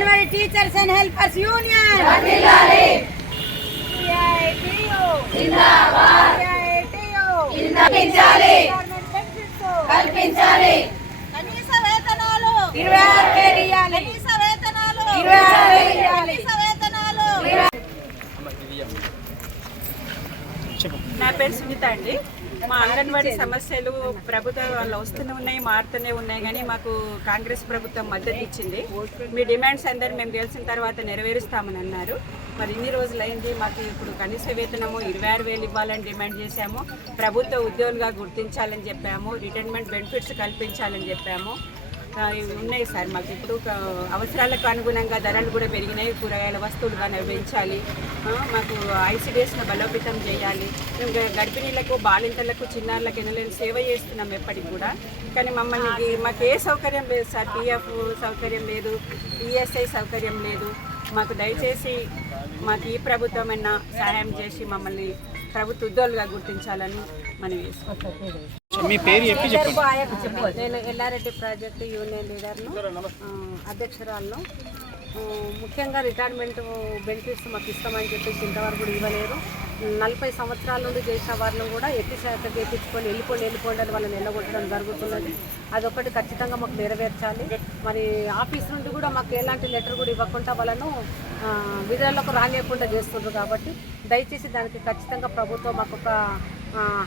Anganwadi teachers and helpers union కల్పించాలి కనీస వేతనాలు ఇరవై ఆరు వేలు ఇవ్వాలి కనీస వేతనాలు ఇరవై ఆరు వేలు ఇవ్వాలి కనీస వేతనాలు నా పేరు సునీత అండి. మా అంగన్వాడీ సమస్యలు ప్రభుత్వం వాళ్ళు వస్తూనే ఉన్నాయి మారుతూనే ఉన్నాయి కానీ మాకు కాంగ్రెస్ ప్రభుత్వం మద్దతు ఇచ్చింది. మీ డిమాండ్స్ అందరు మేము తెలిసిన తర్వాత నెరవేరుస్తామని అన్నారు. మరి ఇన్ని రోజులైంది మాకు ఇప్పుడు కనీస వేతనము ఇరవై ఆరు వేలు ఇవ్వాలని డిమాండ్ చేశాము. ప్రభుత్వ ఉద్యోగులుగా గుర్తించాలని చెప్పాము. రిటైర్మెంట్ బెనిఫిట్స్ కల్పించాలని చెప్పాము. ఉన్నాయి సార్ మాకు. ఇప్పుడు అవసరాలకు అనుగుణంగా ధరలు కూడా పెరిగినాయి. కూరగాయల వస్తువులు కానీ పెంచాలి. మాకు ఐసిడిఎస్ను బలోపేతం చేయాలి. మేము గర్భిణీలకు బాలింతలకు చిన్నారులకు ఎన్నలేని సేవ చేస్తున్నాం ఎప్పటికి కూడా. కానీ మమ్మల్ని మాకు ఏ సౌకర్యం లేదు సార్. పిఎఫ్ సౌకర్యం లేదు. ఈఎస్ఐ సౌకర్యం లేదు. మాకు దయచేసి మాకు ఈ ప్రభుత్వమైనా సహాయం చేసి మమ్మల్ని ప్రభుత్వ ఉద్యోగులుగా గుర్తించాలని మనం ఎల్లారెడ్డి ప్రాజెక్టు యూనియన్ లీడర్ను అధ్యక్షురాలను. ముఖ్యంగా రిటైర్మెంట్ బెనిఫిట్స్ మాకు ఇస్తామని చెప్పేసి ఇంతవరకు కూడా ఇవ్వలేరు నలభై సంవత్సరాల నుండి చేసిన వాళ్ళని కూడా ఎత్తి శాఖ చేయించుకొని వెళ్ళిపోండి వెళ్ళిపోండి అని వాళ్ళని నిలగొట్టడం జరుగుతున్నది. అదొకటి ఖచ్చితంగా మాకు నెరవేర్చాలి. మరి ఆఫీస్ నుండి కూడా మాకు ఎలాంటి లెటర్ కూడా ఇవ్వకుండా వాళ్ళను ఆ, విధులకు రానియకుండా చేస్తున్నారు కాబట్టి దయచేసి దానికి ఖచ్చితంగా ప్రభుత్వం మాకు ఒక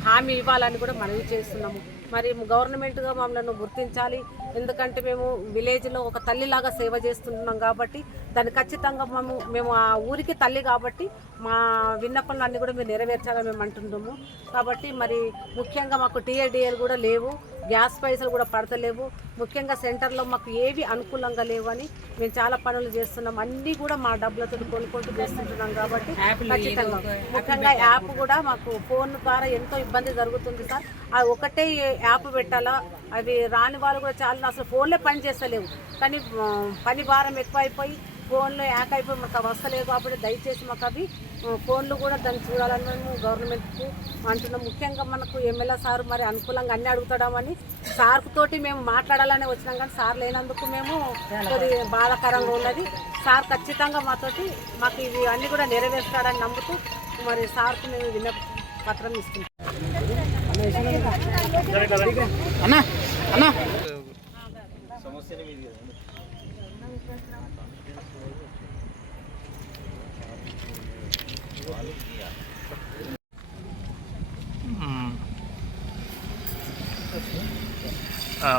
హామీ ఇవ్వాలని కూడా మనవి చేస్తున్నాము. మరి గవర్నమెంట్గా మమ్మల్ని గుర్తించాలి. ఎందుకంటే మేము విలేజ్లో ఒక తల్లిలాగా సేవ చేస్తున్నాం కాబట్టి దాన్ని ఖచ్చితంగా మేము మేము ఆ ఊరికి తల్లి కాబట్టి మా విన్నపంలు అన్నీ కూడా మేము నెరవేర్చాలని మేము అంటున్నాము కాబట్టి మరి ముఖ్యంగా మాకు టీఏడిఎల్ కూడా లేవు. గ్యాస్ పైసలు కూడా పడతలేవు. ముఖ్యంగా సెంటర్లో మాకు ఏవి అనుకూలంగా లేవని మేము చాలా పనులు చేస్తున్నాం. అన్నీ కూడా మా డబ్బులతో కొనుక్కుంటూ చేస్తుంటున్నాం కాబట్టి ఖచ్చితంగా. ముఖ్యంగా యాప్ కూడా మాకు ఫోన్ ద్వారా ఎంతో ఇబ్బంది జరుగుతుంది సార్. అది ఒకటే యాప్ పెట్టాలా? అవి రాని వాళ్ళు కూడా చాలా. అసలు ఫోన్లే పని చేస్తలేవు. కానీ పని భారం ఎక్కువైపోయి ఫోన్లో యాక్ అయిపోయి మాకు అవి వస్తలేవు కాబట్టి దయచేసి మాకు అవి ఫోన్లు కూడా దాన్ని చూడాలని మేము గవర్నమెంట్కు అంటున్నాం. ముఖ్యంగా మనకు ఎమ్మెల్యే సార్ మరి అనుకూలంగా అన్ని అడుగుతాడమని సార్ తోటి మేము మాట్లాడాలని వచ్చినాం కానీ సార్ లేనందుకు మేము కొద్ది బాధాకరంగా ఉన్నది. సార్ ఖచ్చితంగా మాతోటి మాకు ఇవి అన్నీ కూడా నెరవేరుస్తాడని నమ్ముతూ మరి సార్కు మేము విన్న పత్రం ఇస్తున్నాం అన్నా మ్మ్. ఆ,